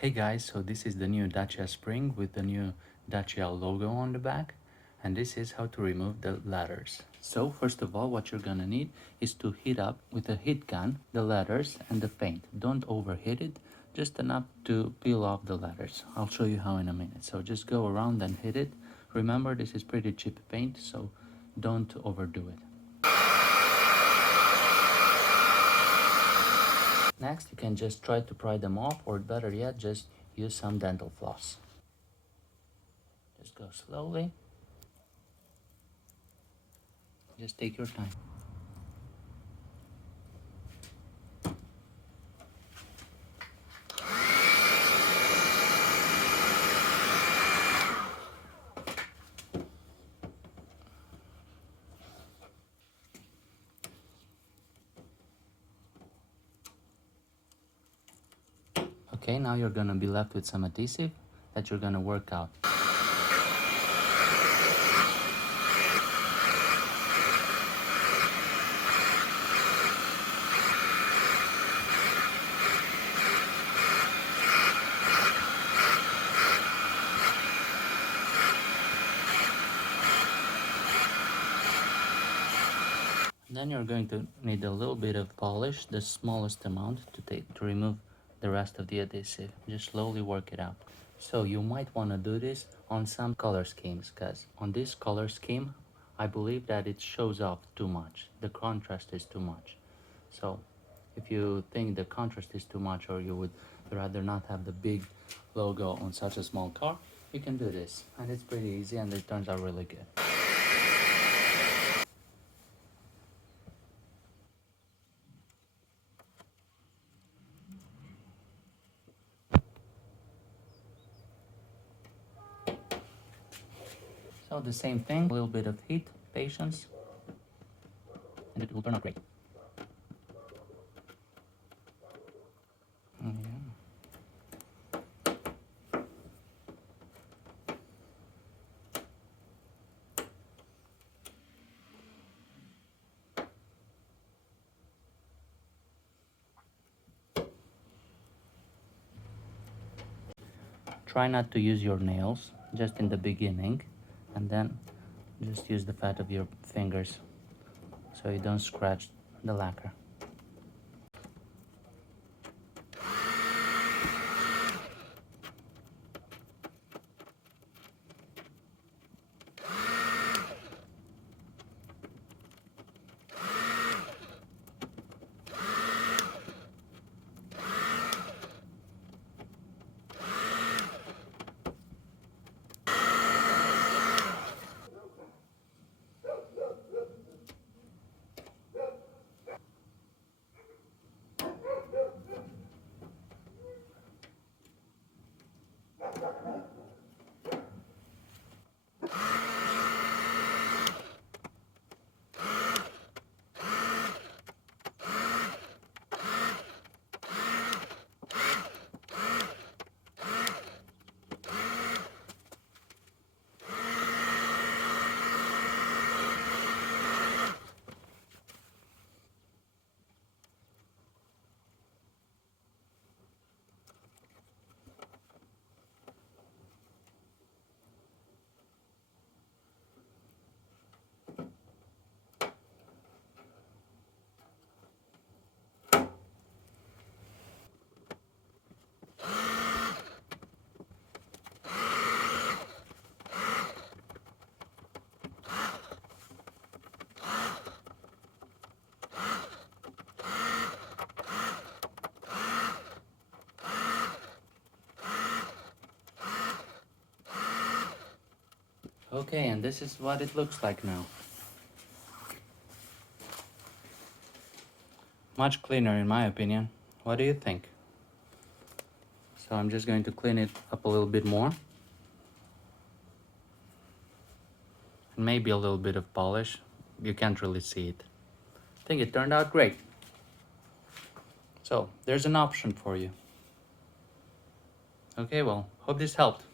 Hey guys, so this is the new DACIA spring with the new DACIA logo on the back, and this is how to remove the ladders. So first of all, what you're gonna need is to heat up with a heat gun the ladders and the paint. Don't overheat it, just enough to peel off the ladders. I'll show you how in a minute. So just go around and hit it. Remember, this is pretty cheap paint, so don't overdo it. Next, you can just try to pry them off, or better yet, just use some dental floss. Just go slowly. Just take your time. Okay, now you're gonna be left with some adhesive that you're gonna work out. Then you're going to need a little bit of polish, the smallest amount to remove the rest of the adhesive. Just slowly work it out. So you might want to do this on some color schemes, because on this color scheme, I believe that it shows off too much. The contrast is too much. So if you think the contrast is too much, or you would rather not have the big logo on such a small car, you can do this. And it's pretty easy and it turns out really good. So the same thing, a little bit of heat, patience, and it will turn out great. Yeah. Try not to use your nails just in the beginning, and then just use the fat of your fingers so you don't scratch the lacquer. Okay, and this is what it looks like now. Much cleaner in my opinion. What do you think? So I'm just going to clean it up a little bit more. And maybe a little bit of polish. You can't really see it. I think it turned out great. So there's an option for you. Okay, well, hope this helped.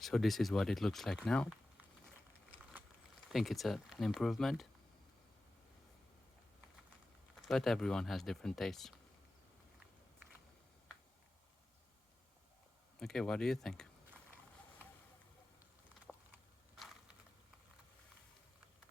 So this is what it looks like now. I think it's an improvement. But everyone has different tastes. Okay, what do you think?